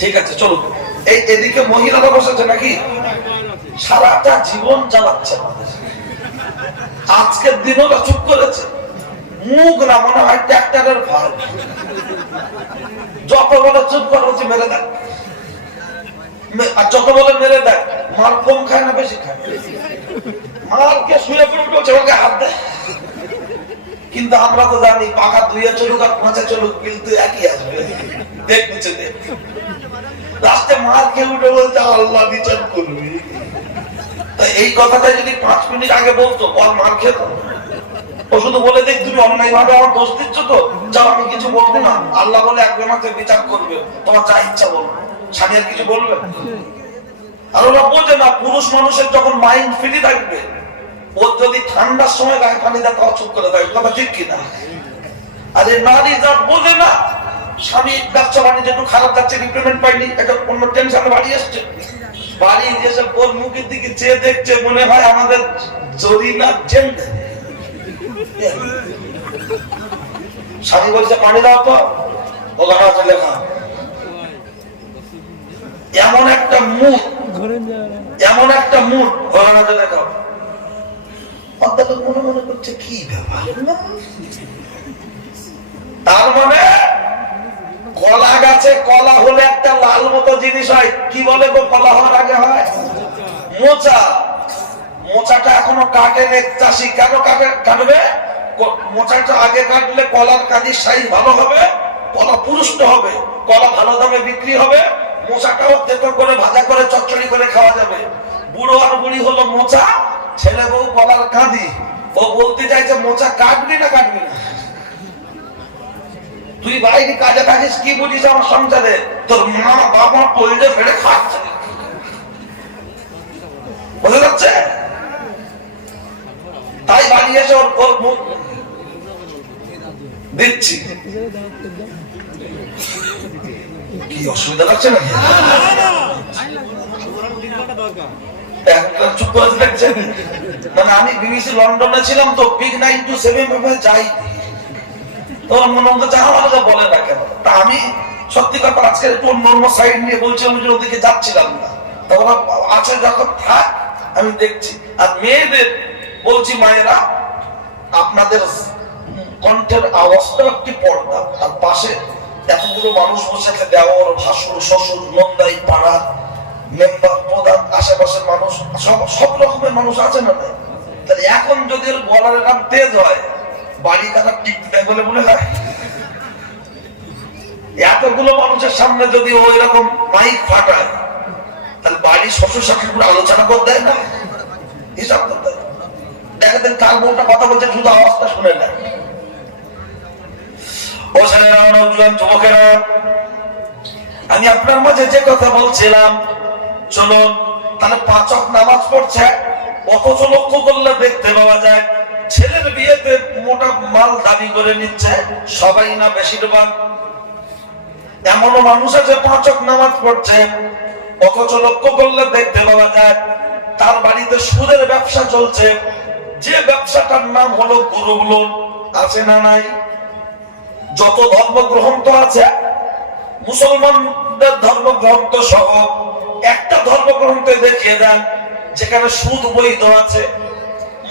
ঠিক আছে চলো, এদিকে মহিলারা বসেছে নাকি? সারাটা জীবন চালাচ্ছে আমাদের, আজকের দিনও চুপ করেছে, মুখ না মনে হয় ট্রাক্টরের ভার, যত বলে চুপ করা হচ্ছে মেরে দেয়, আর যত বলে মেরে দেয়। মাল কম খায় না বেশি খায়? মালকে শুয়ে পড়ে বলছে ওকে হাত দেয়। কিন্তু আমরা তো জানি পাকা ধুয়ে চলুক আর পাঁচে চলুক কিন্তু একই আসবে, দেখ নিচে দেখ। লাস্টে মাল খেয়ে উঠে বলছে আল্লাহ বিচার করবে। এই কথাটা যদি 5 মিনিট আগে বলতো বল মাল খেত, ও শুধু বলে দেখ তুমি অন্যায় ভাবে আমার দোষ দিচ্ছ তো, যাও আমি কিছু বলবো না, আল্লাহ বলে একজন আমাকে বিচার করবে, তোমার যা ইচ্ছা বলবো, স্বামী আর কিছু বলবে। আর ওরা বোঝে না পুরুষ মানুষের যখন মাইন্ড ফ্রি থাকবে, ও যদি ঠান্ডার সময় গায়ে পানি দেয় তাও চুপ করে থাকবে, কথা ঠিক কিনা? আরে নারী যা বোঝে না, স্বামী ব্যবসা বাণিজ্য একটু খারাপ যাচ্ছে, রিপ্লেসমেন্ট পাইনি, একটা অন্য টেনশনে বাড়ি আসছে, বাড়ি এসে ওর মুখের দিকে চেয়ে দেখছে, মনে হয় আমাদের জরিনা জেন্দ। স্বামী বলছে পানি দাও তো, ও গাড়া চলে খা। এমন একটা মুড, এমন একটা মুড, ও গাড়া চলে খাও। মনে মনে করছে কি ব্যাপার, তার মানে কলা গাছে কলা হলে একটা লাল মতো জিনিস হয়, কি বলে গো কলা হওয়ার আগে হয় মোচা। মোচাটা এখনো কাটেন এক চাষি, কেন কাটবে? মোচাটা আগে কাটলে কলার কাজের সাইজ ভালো হবে, কলা পুরুষ্ট হবে, কলা ভালো দামে বিক্রি হবে, মোচাটাও তেতো করে ভাজা করে চচ্চড়ি করে খাওয়া যাবে। বুড়ো আর বুড়ি হলো মোচা, ছেলে বউ কলার কাঁদি। ও বলতে চাইছে মোচা কাটবি না কাটবি না? তুই বাইরে কাজে থাকিস, কি বুঝিস আমার সংসারে? তোর মা বাবা পড়ে ফেলে খাচ্ছে, বোঝা যাচ্ছে? তাই বাড়ি এসে ওর মুখ দিচ্ছি, কি অসুবিধা লাগছে নাকি? চুপ করে দেখছেন? মানে আমি বিবিসি লন্ডনে ছিলাম তো, বিগ 927 যাই, তোর মনে হচ্ছে আমাকে বলে না কেন? তা আমি সত্যি কথা আজকে একটু অন্য সাইড নিয়ে বলছিলাম যে ওদিকে যাচ্ছিলাম না, তা ওরা আছে যখন থাক আমি দেখছি। আর মেয়েদের বলছি, মায়েরা আপনাদের কণ্ঠের আওয়াজটা একটি পর্দা, আর পাশে এতগুলো মানুষ বসে আছে, দেওয়ার ভাসুর শ্বশুর নন্দাই পাড়ার মেম্বার প্রধান আশেপাশের মানুষ সব রকমের মানুষ আছে না? তাহলে এখন যদি ওর বলার নাম তেজ হয়, বাড়ি কাটা টিকতে দেয় বলে মনে হয়? এতগুলো মানুষের সামনে যদি ওই রকম মাইক ফাটায়, তাহলে বাড়ির শ্বশুর শাশুড়ি পুরো আলোচনা করতে দেয় না, হিসাব করতে দেয়। দেখেন কার বউটা কথা বলছে, শুধু আওয়াজটা শুনে নেয়। ও ছেলেরা, নওজোয়ান যুবকেরা, আমি আপনার মাঝে যে কথা বলছিলাম, চলুন তাহলে 5 ওয়াক্ত নামাজ পড়ছে, অথচ লক্ষ্য করলে দেখতে পাওয়া যায় ছেলের বিয়েতে মোটা মাল দাবি করে নিচ্ছে সবাই না বেশিরভাগ। এমনও মানুষ আছে 5 ওয়াক্ত নামাজ পড়ছে, অথচ লক্ষ্য করলে দেখতে পাওয়া যায় তার বাড়িতে সুদের ব্যবসা চলছে, যে ব্যবসাটার নাম হলো গুরুগুলো। আছে না নাই? যত ধর্মগ্রন্থ আছে, মুসলমানদের ধর্মগ্রন্থ সহ একটা ধর্মগ্রন্থে দেখিয়ে দেন যেখানে সুদ বৈধ আছে,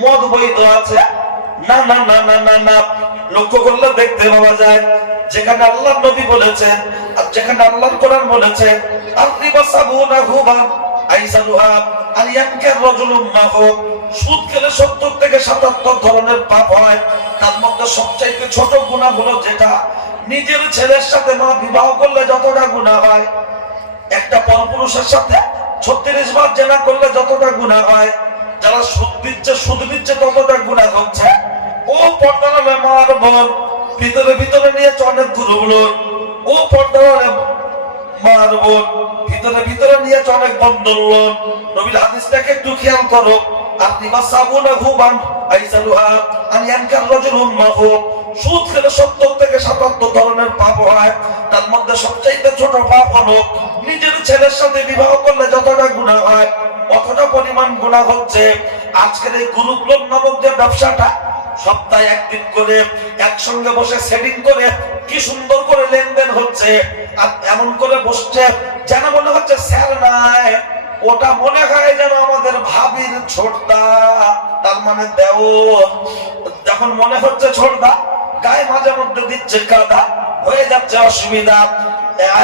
মদ বৈধ আছে? না না না না না না, লক্ষ্য করলে দেখতে পাওয়া যায় যেখানে আল্লাহ নবী বলেছেন আর যেখানে আল্লাহর কোরআন বলেছে, আরিবা সাবুনা হুবান আইসালুহা আলিয়ানকার রাজুলুম মাহু, সুদ খেলে 70 থেকে 77 ধরনের পাপ হয়। তার মধ্যে সবচাইতে ছোট গুনাহ হলো যেটা নিজের ছেলের সাথে মা বিবাহ করলে যতটা গুনাহ হয়, একটা পরপুরুষের সাথে 36 বার জেনা করলে যতটা গুনাহ হয়, যারা সুদ দিচ্ছে ততটা গুনাহ হচ্ছে। ও পর্দার মার বোন, ভিতরে ভিতরে নিয়েছে অনেক গুরুগুলো। ও পর্দার মার বোন, ভিতরে ভিতরে নিয়েছে অনেক বন্ধন। নবীর হাদিসটাকে একটু খেয়াল করো। আপনি মাসাবুনা হুবান আইসালুহা আনিয়ানকার রাজুলুন মাহু, সুদ খেলে 70 থেকে 77 ধরনের পাপ হয়। তার মধ্যে সবচেয়ে ছোট পাপ হলো নিজের ছেলের সাথে বিবাহ করলে যতটা গুনাহ হয় অতটা পরিমাণ গুনাহ হচ্ছে। আজকের এই গুরুকুল নামক যে ব্যবসাটা, সপ্তাহে একদিন করে একসঙ্গে বসে সেটিং করে কি সুন্দর করে লেনদেন হচ্ছে, আর এমন করে বসছে যেন মনে হচ্ছে স্যার নাই, ওটা মনে হয় যেন আমাদের ভাবির ছোটদা, তার মানে দেও। যখন মনে হচ্ছে ছোটদা, গায়ে মাঝে মধ্যে দিচ্ছে কাদা, হয়ে যাচ্ছে অসুবিধা।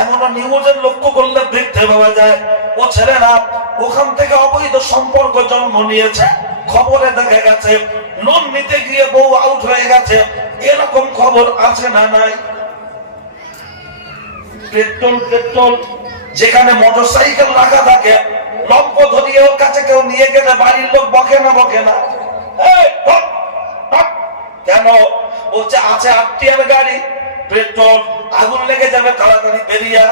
এমন নিউজের লক্ষ্য করলে দেখতে পাওয়া যায় ও ছেলেরা ওখান থেকে অবৈধ সম্পর্ক জন্ম নিয়েছে। খবরে দেখা গেছে লোন নিতে গিয়ে বউ আউট হয়ে গেছে, এরকম খবর আছে না নাই? পেট্রোল যেখানে মোটরসাইকেল রাখা থাকে, লম্প ধরিয়ে ওর কাছে কেউ নিয়ে গেলে বাড়ির লোক বকে না বকে না? কেন? বলছে আছে আটটিয়ার গাড়ি, পেট্রোল, আগুন লেগে যাবে, তাড়াতাড়ি বেরিয়ে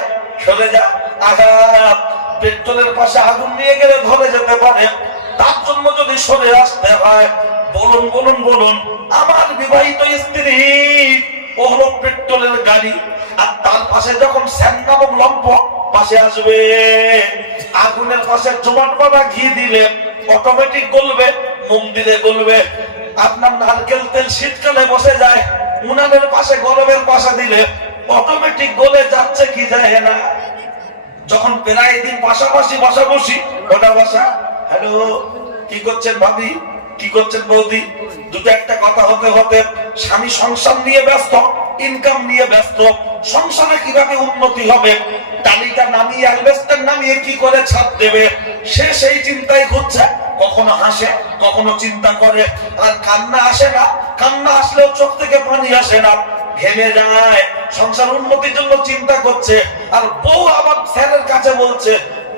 সরে যা। আঘাত, পেট্রোলের পাশে আগুন নিয়ে গেলে ধরে যেতে পারে, তার জন্য যদি সরে আসতে হয়, বলুন বলুন বলুন, আমার বিবাহিত স্ত্রী ও হলো পেট্রোলের গাড়ি, আর তার পাশে যখন স্যান্ডাম লম্প পাশে আসবে, আগুনের পাশে জমাট বাঁধা ঘি দিলে অটোমেটিক গলবে, মুখ দিলে গলবে। আপনার নারকেল তেল শীতকালে বসে যায়, উনানের পাশে গরমের পাশে দিলে অটোমেটিক গলে যাচ্ছে কি যায় না? যখন প্রায় দিন পাশাপাশি বসাবসি, ওটা বসা, হ্যালো কি করছেন ভাবি, কি করছেন বৌদি, দুটো একটা কথা হতে হতে স্বামী সংসার নিয়ে ব্যস্ত, ইনকাম নিয়ে ব্যস্ত, সংসারে কিভাবে উন্নতি হবে, তালিকা নামিয়ে অ্যালবেস্টার নামিয়ে কি করে ছাপ দেবে, সে সেই চিন্তায় ঘুরছে। কখনো হাসে, কখনো চিন্তা করে, আর কান্না আসে না, কান্না আসলেও চোখ থেকে পানি আসে না, ঘেমে যায়, সংসার উন্নতির জন্য চিন্তা করছে। আর বউ আবার স্যারের কাছে বলছে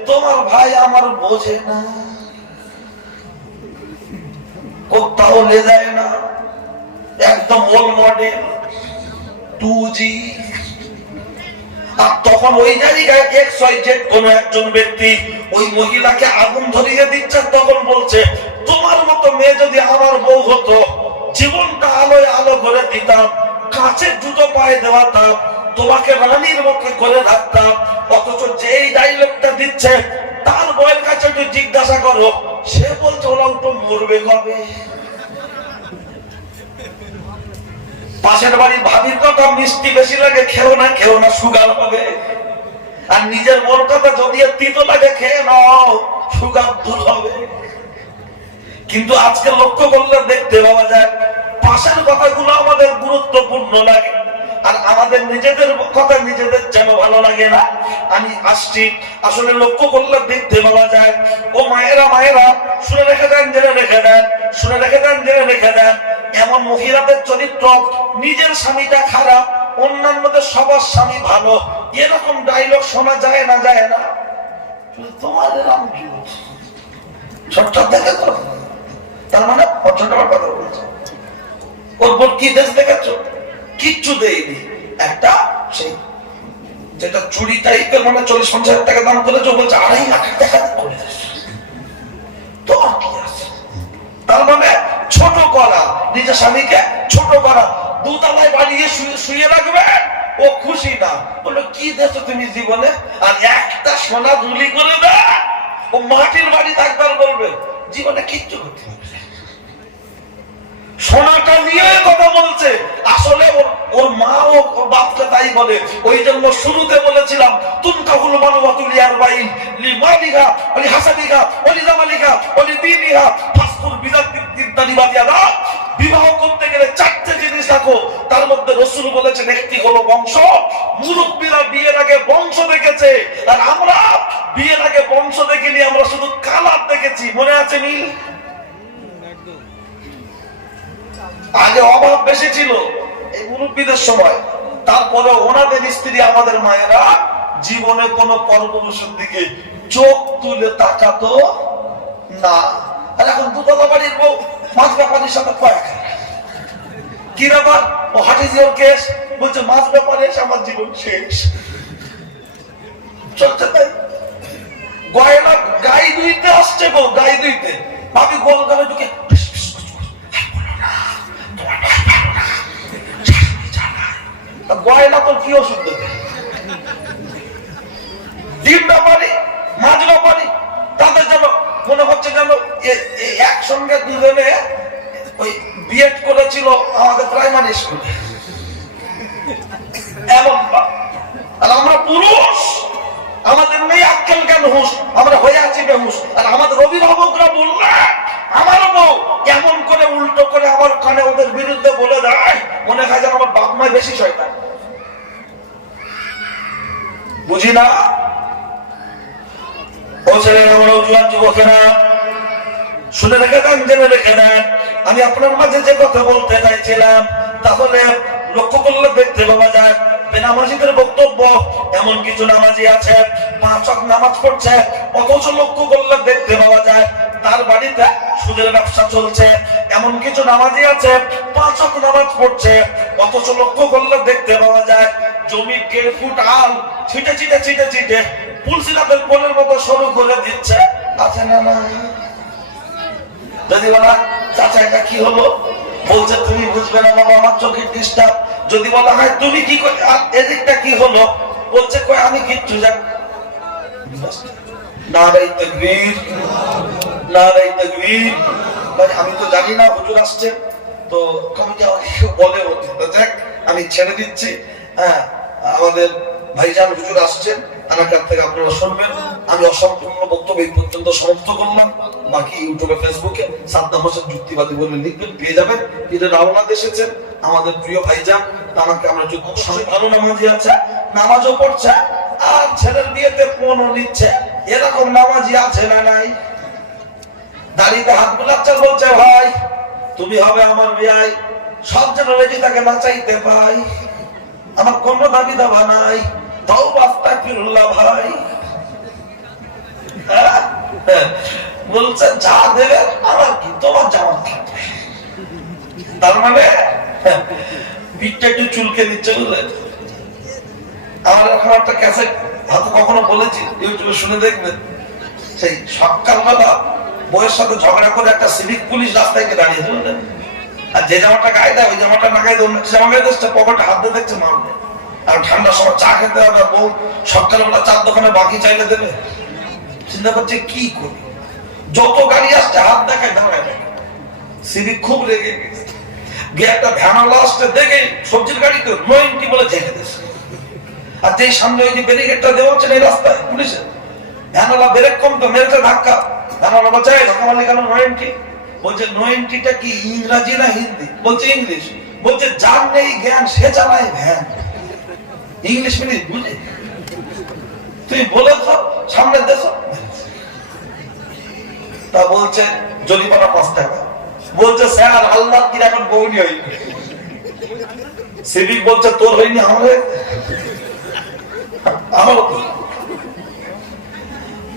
তোমার ভাই আমার বোঝে না, কোথাও লে যায় না, একদম ওল্ড মডেল 2G। আর তখন ওই জায়গায় XYZ কোন একজন ব্যক্তি ওই মহিলাকে আগুন ধরিয়ে দিচ্ছে, তখন বলছে তোমার মতো মেয়ে যদি আমার বউ হতো, জীবনটা আলোয় আলো করে দিতাম, কাঁচের জুতো পায়ে দেওয়াতাম, তোমাকে রানীর মতো করে রাখতাম। অথচ যেই ডায়লগটা দিচ্ছে তার বউয়ের কাছে একটু জিজ্ঞাসা করো, সে বলছে ওরা তো মরবে কবে। পাশের বাড়ির ভাবির কথা মিষ্টি বেশি লাগে, খেও না সুগার হবে। আর নিজের বউর কথা যদি তিতো লাগে, খেয়ে নাও, সুগার দূর হবে। কিন্তু আজকে লক্ষ্য করলে দেখতে পাওয়া যায় পাশের কথাগুলো আমাদের গুরুত্বপূর্ণ লাগে, আর আমাদের নিজেদের কথা নিজেদের যেন ভালো লাগে না। আমি আসছি, আসলে লক্ষ্য করলে দেখতে পাওয়া যায় ও মায়েরা শুনে রেখে দেন, জেনে রেখে দেন, শুনে রেখে দেন, জেনে রেখে দেন, এমন মহিলাদের চরিত্র, নিজের স্বামীটা খারাপ, অন্যান্যদের সবার স্বামী ভালো, এরকম ডায়লগ শোনা যায় না, যায় না? তোমার ছোট্ট দেখে তো, তার মানে ছোটবার কথা বলছে, ওর বোন কি দেশ দেখেছ? কিচ্ছু দেয়নি, একটা সেই যেটা চুরি টাইপের, মানে 40-50 টাকা দাম করেছে, বলছে 2.5 লাখ টাকা করে তো কি আছে? তার মানে ছোট করা, নিজের স্বামীকে ছোট করা, দুতলায় বাড়িয়ে শুয়ে রাখবে, ও খুশি না। বললো কি দেখছো তুমি জীবনে? আর একটা সোনা ধুলি করে দেয়, ও মাটির বাড়ি থাকবার বলবে, জীবনে কিচ্ছু করতে হবে। সোনাটা নিয়ে কথা বলছে, আসলে ওর মা ও ওর বাপকে তাই বলে। ওই জন্য শুরুতে বলেছিলাম তুনকাহুল মানওয়াতুল ইয়ারবাইন লিমালিহা ওয়ালি হাসাবিহা ওয়ালি জামালিহা ওয়ালি দীনিহা ফাসকুর বিদাতিদ্দানিবাদিয়াদা। বিবাহ করতে গেলে 4টে জিনিস রাখো, তার মধ্যে রাসূল বলেছেন একটি হলো বংশ। মুরব্বিরা বিয়ের আগে বংশ দেখেছে, আর আমরা বিয়ের আগে বংশ দেখিনি, আমরা শুধু কালার দেখেছি। মনে আছে মিল? আগে অভাব বেশি ছিল এই মুরব্বীদের সময়, তারপরে ওনাদের স্ত্রী আমাদের মায়েরা জীবনে কোন পরপুরুষের দিকে চোখ তুলে তাকাতো না। আর এখন দুতলা বাড়ির বউ মাছ ব্যাপারীর সাথে কয়েক কি ব্যাপার, ও হাঁটি দিওর কেস, বলছে মাছ ব্যাপারে এসে আমার জীবন শেষ। চলছে তাই, গয়না গাই দুইতে আসছে গো, গাই দুইতে ভাবি গোল গালে ঢুকে গয়না তো কি ওষুধ দেবে, ডিম ব্যাপারী, মাছ ব্যাপারী, তাদের যেন মনে হচ্ছে যেন একসঙ্গে দুজনে ওই বিএড করেছিল আমাদের প্রাইমারি স্কুলে, এমন আর আমরা পুরুষ, আমাদের নেই আক্কেল জ্ঞান হুঁশ, আমরা হয়ে আছি বেহুশ। আর আমাদের অভিভাবকরা বললে আমার বউ এমন করে উল্টো করে আমার কানে ওদের বিরুদ্ধে বলে দেয়, মনে হয় যেন আমার বাপ মায় বেশি শয়তান। বুঝি না ও ছেলে, আমরা জুয়ান যুবকেরা শুনে রেখে দেন, জেনে রেখে দেন। আমি আপনার মাঝে যে কথা বলতে চাইছিলাম, তাহলে লক্ষ্য করলে দেখতে পাওয়া যায় বেনামাজিদের বক্তব্য এমন কিছু নামাজি আছে 5 ওয়াক্ত নামাজ পড়ছে, অথচ লক্ষ্য করলে দেখতে পাওয়া যায় তার বাড়িতে সুদের ব্যবসা চলছে। এমন কিছু নামাজি আছে 5 ওয়াক্ত নামাজ পড়ছে, অথচ লক্ষ্য করলে দেখতে পাওয়া যায় জমি 1.5 ফুট আল ছিটে ছিটে ছিটে ছিটে পুলসিরাতের পোলের মতো শুরু করে দিচ্ছে। আছে না না? যদি বলা চাচা এটা কি হলো, বলছে তুমি বুঝবে না বাবা, আমার চোখের ডিস্টার্ব। যদি বলা হয় তুমি কি করে, এদিকটা কি হলো, বলছে কই আমি কিচ্ছু জানি না। নারায়ে তাকবীর, নারায়ে তাকবীর। ভাই আমি তো জানি না, হুজুর আসছে তো কমিটি বলে ওঠে, দেখ আমি ছেড়ে দিচ্ছি। হ্যাঁ, আমাদের ভাইজান হুজুর আসছেন, তার কাছ থেকে আপনারা শুনবেন। আমি অসম্পূর্ণ বক্তব্য এই পর্যন্ত সমাপ্ত করলাম। বাকি ইউটিউবে ফেসবুকে সাদ্দাম হোসেন যুক্তিবাদী বলে লিখবেন, পেয়ে যাবেন। এটা রাওনাদ এসেছেন আমাদের প্রিয় ভাইজান, তাকে আমরা যুদ্ধ ভালো নামাজি আছে, নামাজও পড়ছে আর ছেলের বিয়েতে ফোনও নিচ্ছে। এরকম নামাজি আছে না নাই? দাড়িতে হাত বুলাচ্ছে, বলছে ভাই তুমি হবে আমার বিয়াই, সব যেন রেডি তাকে নাচাইতে পাই, আমার কোনো দাবি দাবা নাই, তাও বাস্তা ফিরুল্লাহ ভাই। বলছে যা দেবে আমার কি, তোমার জামা থাকবে। তার মানে পিঠটা একটু চুলকে দিচ্ছে, বুঝলেন? আমার এখন একটা ক্যাসেট হয়তো কখনো বলেছি, ইউটিউবে শুনে দেখবেন। সেই সকালবেলা বউয়ের সাথে ঝগড়া করে একটা সিভিক পুলিশ রাস্তায় গিয়ে দাঁড়িয়েছে, বুঝলেন? আর যে জামাটা গায়ে দেয় ওই জামাটা না গায়ে দেয়, জামা গায়ে দিচ্ছে, পকেটে হাত দিয়ে দেখছে মারবে। আর ঠান্ডার সময় চা খেতে হবে, বউ সকালবেলা চার দোকানে বাকি চাইলে দেবে। চিন্তা করছে কি করি, যত গাড়ি আসছে হাত দেখায় দাঁড়ায় দেখে। সিভিক খুব রেগে গেছে, গিয়ে একটা ভ্যানালা আসতে দেখে সবজির গাড়িতে নোয়েন্টি বলে ঝেঁকে দিয়েছে। আর যে সামনে ওই যে ব্যারিকেডটা দেওয়া হচ্ছে এই রাস্তায় পুলিশের, ভ্যানালা ব্রেক কম তো মেরেছে ধাক্কা, ভ্যানালা বাঁচায় ধাক্কা মারলে কেন নোয়েন্টি? বলছে নোয়েন্টিটা কি ইংরাজি না হিন্দি? বলছে ইংলিশ। বলছে যার নেই জ্ঞান সে চালায় ভ্যান, ইংলিশ মিডিয়াম বুঝে তুই বলেছ সামনে দেশ। তা বলছে জরিমানা 5 টাকা। বলছে স্যার আল্লাহ কি এখন বউনি হইনি। সিভিক বলছে তোর হইনি, আমারও তো।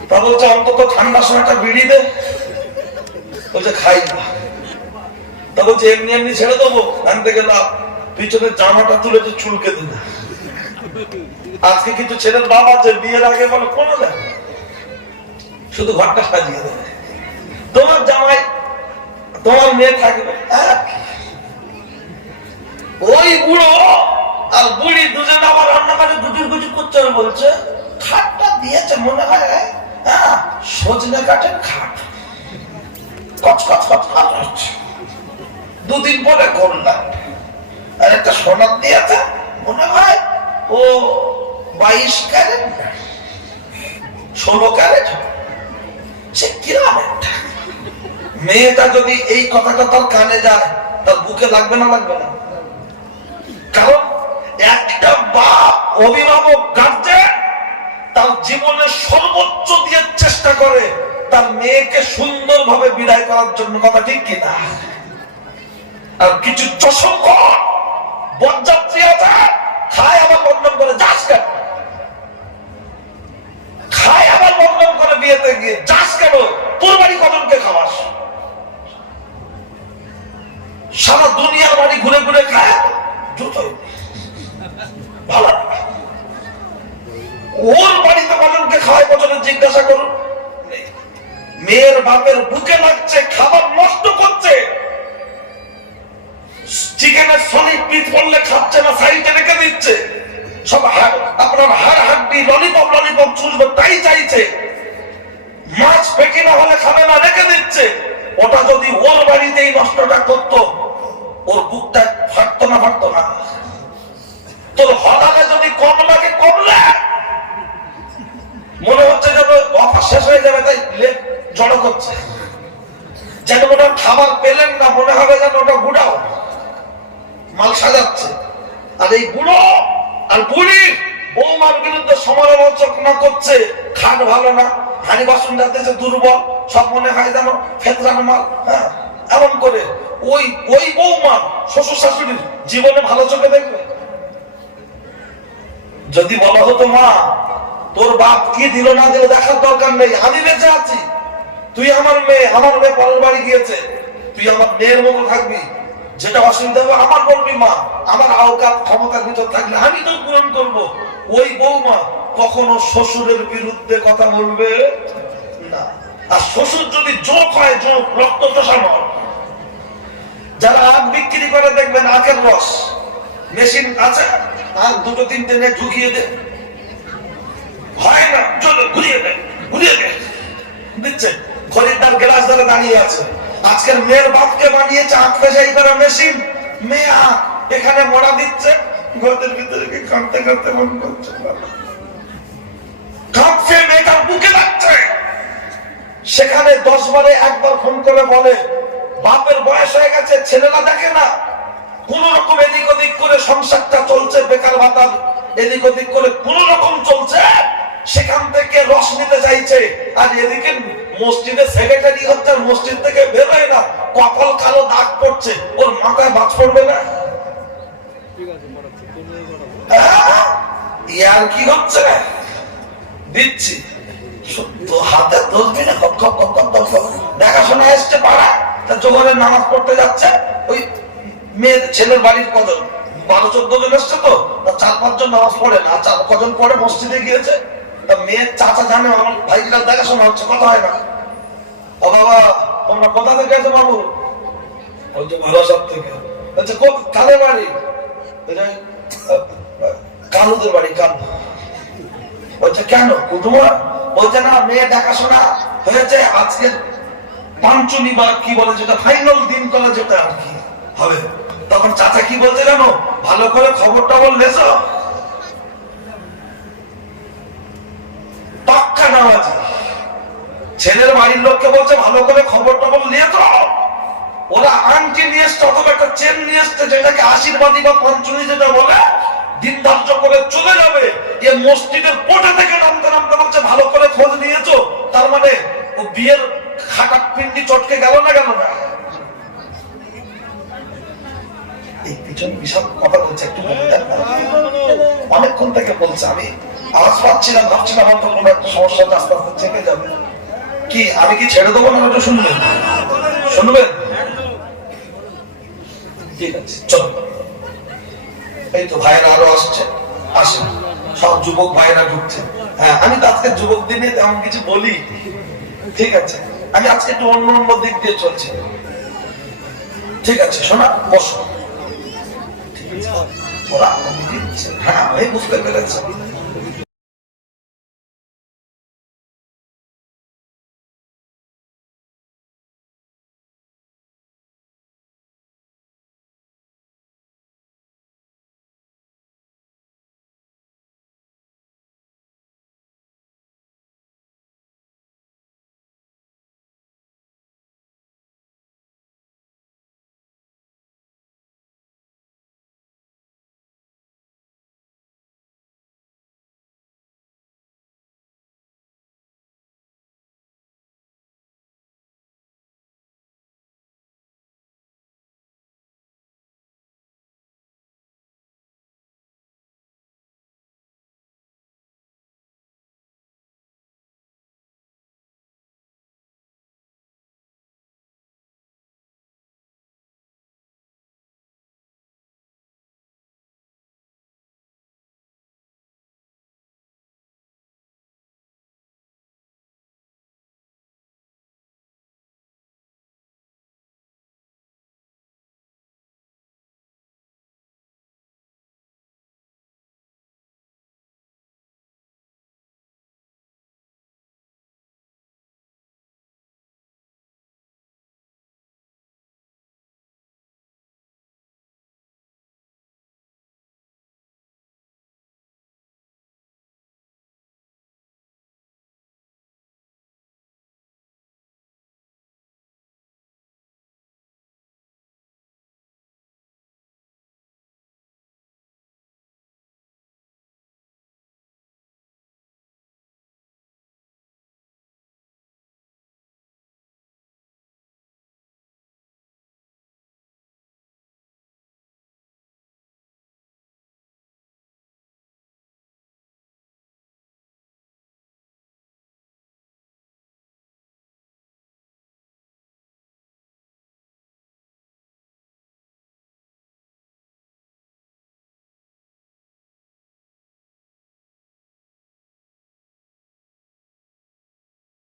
তা বলছে অন্তত ঠান্ডার সময়টা বিড়ি দে। বলছে খাই না। তা বলছে এমনি এমনি ছেড়ে দেবো, আনতে গেলাম পিছনের জামাটা তুলে চুলকে দিল। আজকে কিছু ছেলের বাপ আছে বিয়ের আগে বলে কোনো দেয়, শুধু ঘরটা সাজিয়ে দেবে, তোমার জামাই তোমার মেয়ে থাকবে। ওই বুড়ো আর বুড়ি দুজন আবার রান্না করে গুজুর গুজুর করছে, বলছে খাটটা দিয়েছে মনে হয় সজনে কাঠের খাট, কচকচ কচকচ হচ্ছে। 2 দিন পরে করলাম আর একটা সোনার দিয়েছে মনে হয় ও 22 ক্যারেট 16 ক্যারেট। সে কিরাম একটা মেয়েটা যদি এই কথাটা তার কানে যায়, তার বুকে লাগবে না লাগবে না? কারণ একটা বাপ অভিভাবক গার্জেন তার জীবনের সর্বোচ্চ দিয়ে চেষ্টা করে তার মেয়েকে সুন্দরভাবে বিদায় করার জন্য, কথা ঠিক কিনা? আর কিছু চশমখোর বরযাত্রী আছে, খায় আবার বদনাম করে, যাস কেন? খায় আবার বদনাম করে বিয়েতে গিয়ে, যাস কেন? তোর বাড়ি কজনকে খাওয়াস? সারা দুনিয়ার বাড়ি ঘুরে ঘুরে খায়, জুতোই ভালো। ওর বাড়িতে কজনকে খাওয়ায় কজনের জিজ্ঞাসা করুন। মেয়ের বাপের বুকে লাগছে, খাবার নষ্ট করছে, চিকেনের সলিড পিস পড়লে খাচ্ছে না, সাইডে রেখে দিচ্ছে, সব আপনার হাড় হাড্ডি ললিপপ ললিপপ চুষবে তাই চাইছে, মাছ পেটি না হলে খাবে না রেখে দিচ্ছে। ওটা যদি ওর বাড়িতেই নষ্টটা করতো, ওর বুকটা ফাটতো না তোর হলালে যদি কম লাগে কমলে মনে হচ্ছে যেন অফার শেষ হয়ে যাবে, তাই জড়ো করছে, যেন ওটা খাবার পেলেন না মনে হবে যেন ওটা গুড়াও মাল সাজাচ্ছে। আর এই বুড়ো আর বুড়ি বৌমার বিরুদ্ধে সমালোচনা করছে, খাট ভালো না, হাড়ি বাসন যাচ্ছে দুর্বল, সব মনে হয় যেন ফেতরানো মাল। হ্যাঁ, এমন করে ওই বৌমা শ্বশুর শাশুড়ির জীবনে ভালো চোখে দেখবে? যদি বলা হতো মা তোর বাপ কি দিল না দিল দেখার দরকার নেই, আমি বেঁচে আছি, তুই আমার মেয়ে পরের বাড়ি গিয়েছে, তুই আমার মেয়ের মতো থাকবি, যেটা অসুবিধা হবে আমার বলবি মা, আমার আওকাত ক্ষমতার ভিতর থাকলে আমি তো পূরণ করবো। ওই বৌমা কখনো শ্বশুরের বিরুদ্ধে কথা বলবে না। আর শ্বশুর যদি যোগ হয়, যোগ রক্ত চষানো, যারা আখ বিক্রি করে দেখবেন আখের রস মেশিন আছে, আখ দুটো তিনটে নিয়ে ঢুকিয়ে দে, হয় না চলো ঘুরিয়ে দে দিচ্ছে, খরিদ্দার গ্লাস ধরে দাঁড়িয়ে আছে। আজকের মেয়ের বাপকে বানিয়েছে আখ পেশাই করা মেশিন, মেয়ে আখ এখানে মরা দিচ্ছে, ঘরের ভিতরে কাঁদতে মন করছে, কাঁদছে, মেয়েটার বুকে লাগছে। সেখানে 10 বারে একবার ফোন করে বলে বাপের বয়স হয়ে গেছে, ছেলেরা দেখে না, কোন রকম এদিক ওদিক করে সংসারটা চলছে, বেকার ভাতা এদিক ওদিক করে কোন রকম চলছে, সেখান থেকে রস নিতে চাইছে। আর এদিকে মসজিদে সেক্রেটারি হচ্ছে, মসজিদ থেকে বেরোয় না, কপাল কালো দাগ পড়ছে, ওর মাথায় বাজ পড়বে না? ইয়ার কি হচ্ছে দিচ্ছি হাতে দোষবি না, দেখাশোনা এসছে পাড়া, তা জোহরের নামাজ পড়তে যাচ্ছে, ওই মেয়ের ছেলের বাড়ির কজন 12-14 জন এসছে, তো 4-5 জন নামাজ পড়ে না, 4 জন পড়ে মসজিদে গিয়েছে, তা মেয়ের চাচা জানে আমার ভাইটার দেখাশোনা হচ্ছে, কথা হয় না। ও বাবা তোমরা কোথা থেকে এসো বাবু? বলছে ভালোবাসার থেকে। বলছে কাদের বাড়ি? কালুদের বাড়ি। কালু বলছে কেন কুটুমা? বলছে না মেয়ে দেখাশোনা হয়েছে, আজকে পাঞ্চনি বা কি বলে যেটা ফাইনাল দিন করে যেটা আর কি হবে। তখন চাচা কি বলছে জানো? ভালো করে খবর টবর লেছো, পাক্কা নামাজি। ছেলের বাড়ির লোককে বলছে ভালো করে খবর টবর নিয়েছো। ওরা আংটি নিয়ে এসছে অথবা একটা চেন নিয়ে এসছে, যেটাকে আশীর্বাদী বা পঞ্চমী যেটা বলে, দিন ধার্য করে চলে যাবে। এ মসজিদের কোঠা থেকে নামতে বলছে ভালো করে খোঁজ নিয়েছো, তার মানে ও বিয়ের খাটা পিন্ডি চটকে গেল না এই পিছনে বিশাল কথা বলছে, একটু অনেকক্ষণ থেকে বলছে, আমি আওয়াজ পাচ্ছিলাম, ভাবছিলাম হয়তো কোনো একটা সমস্যা আস্তে আস্তে থেকে যাবে। কি আমি কি ছেড়ে দেবো না? একটু শুনবেন? ঠিক আছে চলো। এই তো ভাইয়েরা আরো আসছে, আসে সব যুবক ভাইয়েরা ঢুকছে। হ্যাঁ, আমি তো আজকে যুবকদের নিয়ে তেমন কিছু বলি, ঠিক আছে, আমি আজকে একটু অন্য দিক দিয়ে চলছি। ঠিক আছে শোনা, বসো। হ্যাঁ আমি বুঝতে পেরেছি।